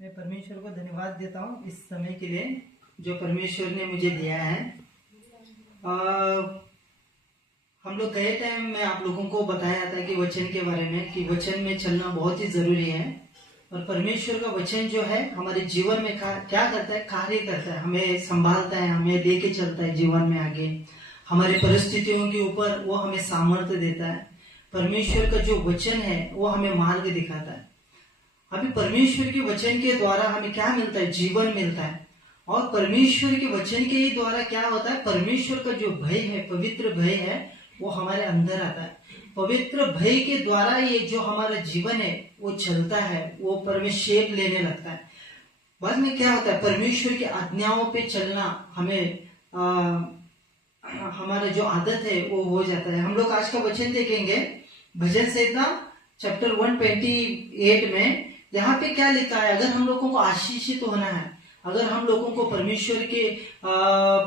मैं परमेश्वर को धन्यवाद देता हूँ इस समय के लिए जो परमेश्वर ने मुझे दिया है। हम लोग गए टाइम में आप लोगों को बताया था कि वचन के बारे में कि वचन में चलना बहुत ही जरूरी है। और परमेश्वर का वचन जो है हमारे जीवन में क्या करता है, कार्य करता है, हमें संभालता है, हमें लेके चलता है जीवन में आगे। हमारे परिस्थितियों के ऊपर वो हमें सामर्थ्य देता है। परमेश्वर का जो वचन है वो हमें मार्ग दिखाता है। अभी परमेश्वर के वचन के द्वारा हमें क्या मिलता है, जीवन मिलता है। और परमेश्वर के वचन के ही द्वारा क्या होता है, परमेश्वर का जो भय है, पवित्र भय है, वो हमारे अंदर आता है। पवित्र भय के द्वारा ये जो हमारा जीवन है वो चलता है, वो परमेश्वर लेने लगता है। बाद में क्या होता है, परमेश्वर की आज्ञाओं पे चलना हमें हमारा जो आदत है वो हो जाता है। हम लोग आज का वचन देखेंगे भजन संहिता चैप्टर 128 में। यहाँ पे क्या लिखा है, अगर हम लोगों को आशीषित होना है, अगर हम लोगों को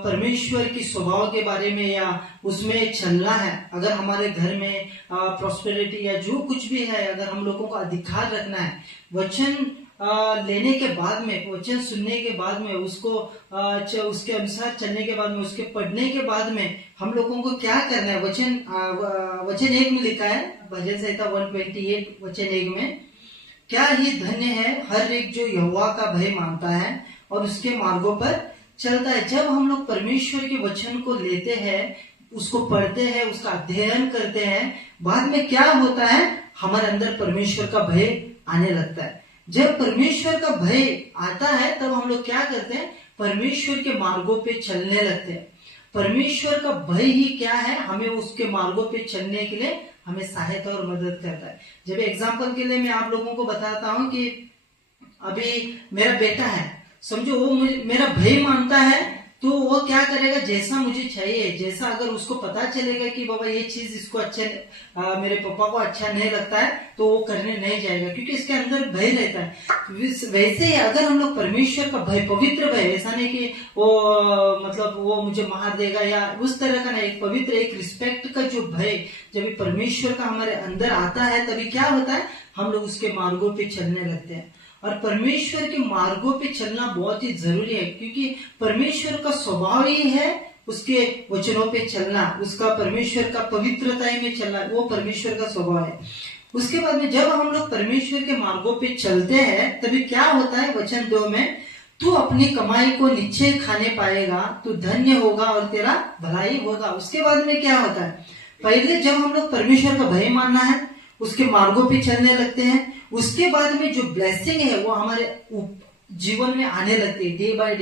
परमेश्वर की स्वभाव के बारे में या उसमें चलना है, अगर हमारे घर में प्रॉस्पेरिटी या जो कुछ भी है, अगर हम लोगों को अधिकार रखना है, वचन लेने के बाद में, वचन सुनने के बाद में, उसको उसके अनुसार चलने के बाद में, उसके पढ़ने के बाद में हम लोगों को क्या करना है। वचन 1 में लिखा है, भजन संहिता 128 वचन 1 में, क्या ही धन्य है हर एक जो यहोवा का भय मानता है और उसके मार्गों पर चलता है। जब हम लोग परमेश्वर के वचन को लेते हैं, उसको पढ़ते हैं, उसका अध्ययन करते हैं, बाद में क्या होता है, हमारे अंदर परमेश्वर का भय आने लगता है। जब परमेश्वर का भय आता है तब हम लोग क्या करते हैं, परमेश्वर के मार्गों पे चलने लगते हैं। परमेश्वर का भय ही क्या है, हमें उसके मार्गों पे चलने के लिए हमें सहायता और मदद करता है। जब एग्जाम्पल के लिए मैं आप लोगों को बताता हूँ कि अभी मेरा बेटा है, समझो वो मेरा भय मानता है, तो वो क्या करेगा, जैसा मुझे चाहिए, जैसा अगर उसको पता चलेगा कि बाबा ये चीज इसको मेरे पापा को अच्छा नहीं लगता है, तो वो करने नहीं जाएगा, क्योंकि इसके अंदर भय रहता है। वैसे ही अगर हम लोग परमेश्वर का भय, पवित्र भय, ऐसा नहीं कि वो मतलब वो मुझे मार देगा या उस तरह का नहीं, एक पवित्र, एक रिस्पेक्ट का जो भय जब परमेश्वर का हमारे अंदर आता है, तभी क्या होता है, हम लोग उसके मार्गों पे चलने लगते हैं। और परमेश्वर के मार्गों पे चलना बहुत ही जरूरी है, क्योंकि परमेश्वर का स्वभाव ही है उसके वचनों पे चलना, उसका परमेश्वर का पवित्रता में चलना, वो परमेश्वर का स्वभाव है। उसके बाद में जब हम लोग परमेश्वर के मार्गों पे चलते हैं, तभी क्या होता है, वचन 2 में, तू अपनी कमाई को निश्चय खाने पाएगा, तू धन्य होगा और तेरा भलाई होगा। उसके बाद में क्या होता है, पहले जब हम लोग परमेश्वर का भय मानना है, उसके मार्गों पे चलने लगते हैं, उसके बाद में जो ब्लेसिंग है वो हमारे जीवन में आने लगती है, डे बाय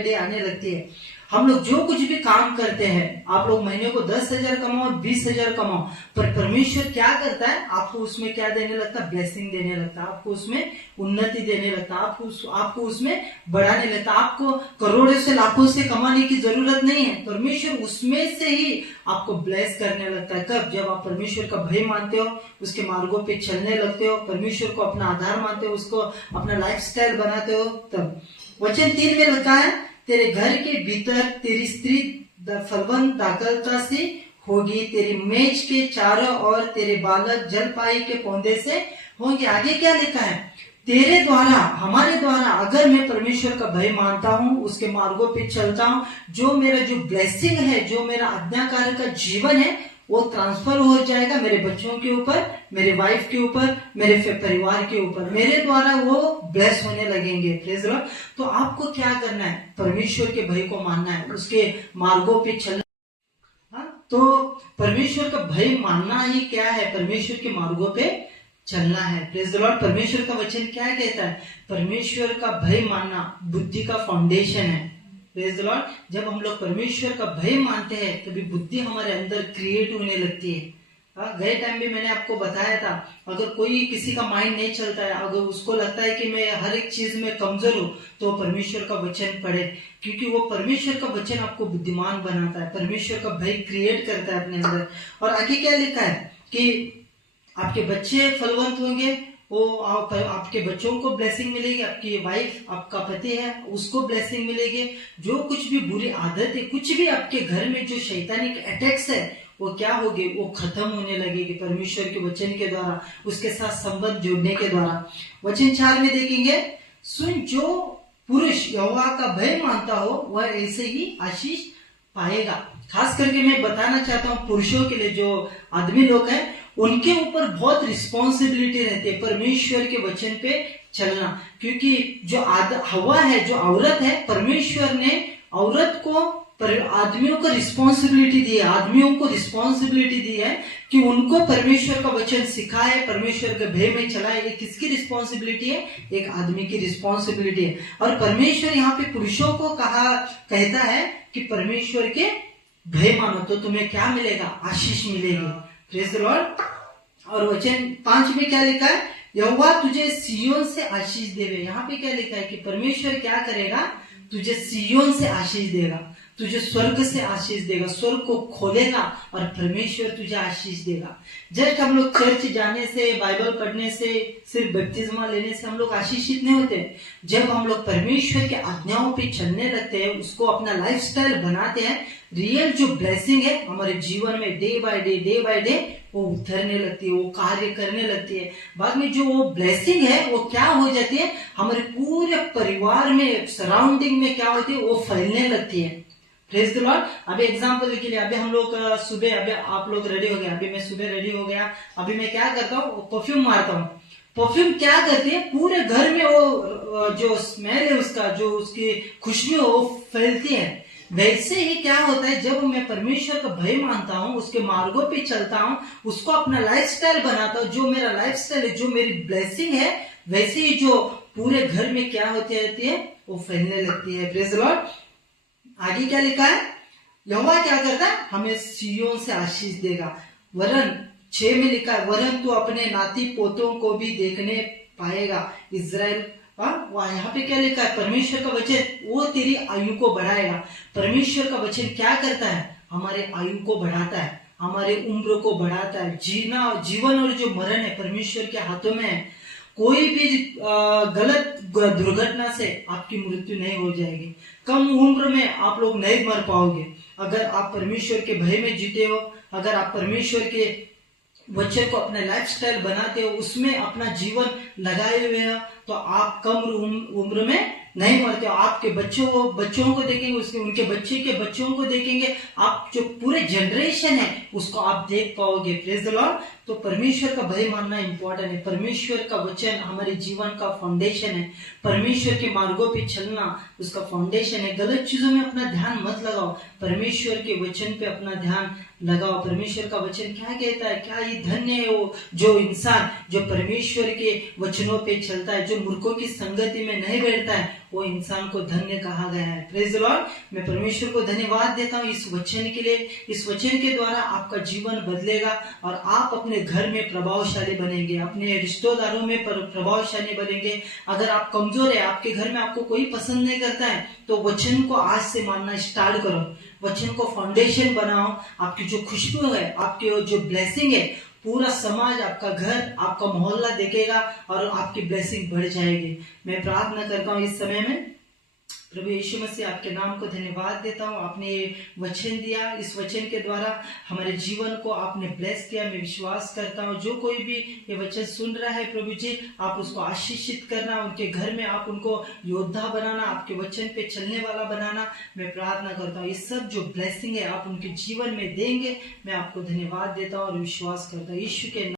डे आने लगती है। हम लोग जो कुछ भी काम करते हैं, आप लोग महीने को 10,000 कमाओ, 20,000 कमाओ, पर परमेश्वर क्या करता है, आपको उसमें क्या देने लगता है, ब्लेसिंग देने लगता है, आपको उसमें उन्नति देने लगता है, आपको उसमें बढ़ाने लगता है। आपको करोड़ों से लाखों से कमाने की जरूरत नहीं है, परमेश्वर उसमें से ही आपको ब्लेस करने लगता है। कब, जब आप परमेश्वर का भय मानते हो, उसके मार्गों पे चलने लगते हो, परमेश्वर को अपना आधार मानते हो, उसको अपना लाइफस्टाइल बनाते हो, तब। वचन 3 में लिखा है, तेरे घर के भीतर तेरी स्त्री फलवंत दाखलता से होगी, तेरी मेज के चारों ओर तेरे बालक जलपाई के पौधे से होंगे। आगे क्या लिखा है, तेरे द्वारा, हमारे द्वारा, अगर मैं परमेश्वर का भय मानता हूँ, उसके मार्गों पे चलता हूँ, जो मेरा जो ब्लेसिंग है, जो मेरा आज्ञाकार का जीवन है, वो ट्रांसफर हो जाएगा मेरे बच्चों के ऊपर, मेरे वाइफ के ऊपर, मेरे परिवार के ऊपर, मेरे द्वारा वो ब्लेस होने लगेंगे। Praise the Lord. तो आपको क्या करना है, परमेश्वर के भय को मानना है, उसके मार्गों पे चलना। तो परमेश्वर का भय मानना ही क्या है, परमेश्वर के मार्गों पे चलना है। Praise the Lord. परमेश्वर का वचन क्या कहता है, परमेश्वर का भय मानना बुद्धि का फाउंडेशन है। Praise the Lord. जब हम लोग परमेश्वर का भय मानते हैं, तभी बुद्धि हमारे अंदर क्रिएट होने लगती है। गए टाइम भी मैंने आपको बताया था, अगर कोई किसी का माइंड नहीं चलता है, अगर उसको लगता है कि मैं हर एक चीज में कमजोर हूँ, तो परमेश्वर का वचन पढ़े, क्योंकि वो परमेश्वर का वचन आपको बुद्धिमान बनाता है, परमेश्वर का भय क्रिएट करता है अपने अंदर। और आगे क्या लिखा है कि आपके बच्चे फलवंत होंगे, वो आपके बच्चों को ब्लेसिंग मिलेगी, आपकी वाइफ, आपका पति है, उसको ब्लेसिंग मिलेगी। जो कुछ भी बुरी आदत है, कुछ भी आपके घर में जो शैतानिक अटैक्स है, वो क्या होगी, वो खत्म होने लगेगी परमेश्वर के वचन के द्वारा, उसके साथ संबंध जोड़ने के द्वारा। वचन 4 में देखेंगे, सुन, जो पुरुष यहोवा का भय मानता हो वह ऐसे ही आशीष पाएगा। खास करके मैं बताना चाहता हूँ पुरुषों के लिए, जो आदमी लोग हैं उनके ऊपर बहुत रिस्पॉन्सिबिलिटी रहती है परमेश्वर के वचन पे चलना। क्योंकि जो हवा है, जो औरत है, परमेश्वर ने औरत को आदमियों को रिस्पॉन्सिबिलिटी दी है, आदमियों को रिस्पॉन्सिबिलिटी दी है कि उनको परमेश्वर का वचन सिखाए, परमेश्वर के भय में चलाए। ये किसकी रिस्पॉन्सिबिलिटी है? एक आदमी की रिस्पॉन्सिबिलिटी है। और परमेश्वर यहाँ पे पुरुषों को कहता है कि परमेश्वर के भय मानो तो तुम्हें क्या मिलेगा? आशीष मिलेगी। Praise the Lord. और वचन 5 में क्या लिखा है? यहोवा तुझे सिय्योन से आशीष देवे। यहाँ पे क्या लिखा है कि परमेश्वर क्या करेगा? तुझे सिय्योन से आशीष देगा, तुझे स्वर्ग से आशीष देगा, स्वर्ग को खोलेगा और परमेश्वर तुझे आशीष देगा। जस्ट हम लोग चर्च जाने से, बाइबल पढ़ने से, सिर्फ बपतिस्मा लेने से हम लोग आशीषित नहीं होते। जब हम लोग परमेश्वर के आज्ञाओं पे चलने लगते हैं, उसको अपना लाइफस्टाइल बनाते हैं, रियल जो ब्लेसिंग है हमारे जीवन में डे बाय डे वो उतरने लगती है, वो कार्य करने लगती है। बाद में जो वो ब्लेसिंग है वो क्या हो जाती है? हमारे पूरे परिवार में, सराउंडिंग में क्या होती है? वो फैलने लगती है। Praise the Lord. अभी एग्जांपल के लिए, अभी हम लोग सुबह, अभी आप लोग रेडी हो गए, अभी मैं सुबह रेडी हो गया, अभी मैं क्या करता हूँ? परफ्यूम मारता हूँ। परफ्यूम क्या करती है? पूरे घर में वो जो स्मेल है उसका, जो उसकी खुशबू है वो फैलती है। वैसे ही क्या होता है, जब मैं परमेश्वर का भय मानता हूँ, उसके मार्गों पे चलता हूँ, उसको अपना लाइफस्टाइल बनाता हूँ, जो मेरा लाइफस्टाइल है, जो मेरी ब्लेसिंग है, वैसे ही जो पूरे घर में क्या होती रहती है? वो फैलने लगती है। Praise the Lord. आगे क्या लिखा है? यहोवा क्या करता है? हमें सिय्योन से आशीष देगा। वरन 6 में लिखा है, वरन तू अपने नाती पोतों को भी देखने पाएगा। इजराइल, यहाँ पे क्या लिखा है? परमेश्वर का वचन वो तेरी आयु को बढ़ाएगा। परमेश्वर का वचन क्या करता है? हमारे आयु को बढ़ाता है, हमारे उम्र को बढ़ाता है। जीवन और जो मरण है परमेश्वर के हाथों में है। कोई भी गलत दुर्घटना से आपकी मृत्यु नहीं हो जाएगी। कम उम्र में आप लोग नहीं मर पाओगे अगर आप परमेश्वर के भय में जीते हो, अगर आप परमेश्वर के वचन को अपने लाइफस्टाइल बनाते हो, उसमें अपना जीवन लगाए हुए हो, तो आप कम उम्र में नहीं मरते हो। आपके बच्चों को देखेंगे, उसके उनके बच्चे के बच्चों को देखेंगे, आप जो पूरे जनरेशन है उसको आप देख पाओगे। Praise the Lord. तो परमेश्वर का भय मानना इंपॉर्टेंट है। परमेश्वर का वचन हमारे जीवन का फाउंडेशन है। परमेश्वर के मार्गों पे चलना उसका फाउंडेशन है। गलत चीजों में अपना ध्यान मत लगाओ, परमेश्वर के वचन पे अपना ध्यान लगाओ। परमेश्वर का वचन क्या कहता है? क्या ये धन्य है वो जो इंसान जो परमेश्वर के वचनों पे चलता है, जो मूर्खों की संगति में नहीं बैठता है, वो इंसान को धन्य कहा गया है। Praise the Lord. मैं परमेश्वर को धन्यवाद देता हूँ इस वचन के लिए। इस वचन के द्वारा आपका जीवन बदलेगा और आप अपने घर में प्रभावशाली बनेंगे, अपने रिश्तेदारों में प्रभावशाली बनेंगे। अगर आप कमजोर है, आपके घर में आपको कोई पसंद नहीं करता है, तो वचन को आज से मानना स्टार्ट करो। वचन को फाउंडेशन बनाओ। आपकी जो खुशबू है, आपकी जो ब्लेसिंग है, पूरा समाज, आपका घर, आपका मोहल्ला देखेगा और आपकी ब्लेसिंग बढ़ जाएगी। मैं प्रार्थना करता हूँ इस समय में। प्रभु यीशु मसीह, आपके नाम को धन्यवाद देता हूँ। आपने वचन दिया, इस वचन के द्वारा हमारे जीवन को आपने ब्लेस किया। मैं विश्वास करता हूँ जो कोई भी ये वचन सुन रहा है, प्रभु जी आप उसको आशीषित करना, उनके घर में आप उनको योद्धा बनाना, आपके वचन पे चलने वाला बनाना। मैं प्रार्थना करता हूँ ये सब जो ब्लेसिंग है आप उनके जीवन में देंगे। मैं आपको धन्यवाद देता हूँ और विश्वास करता हूँ यीशु के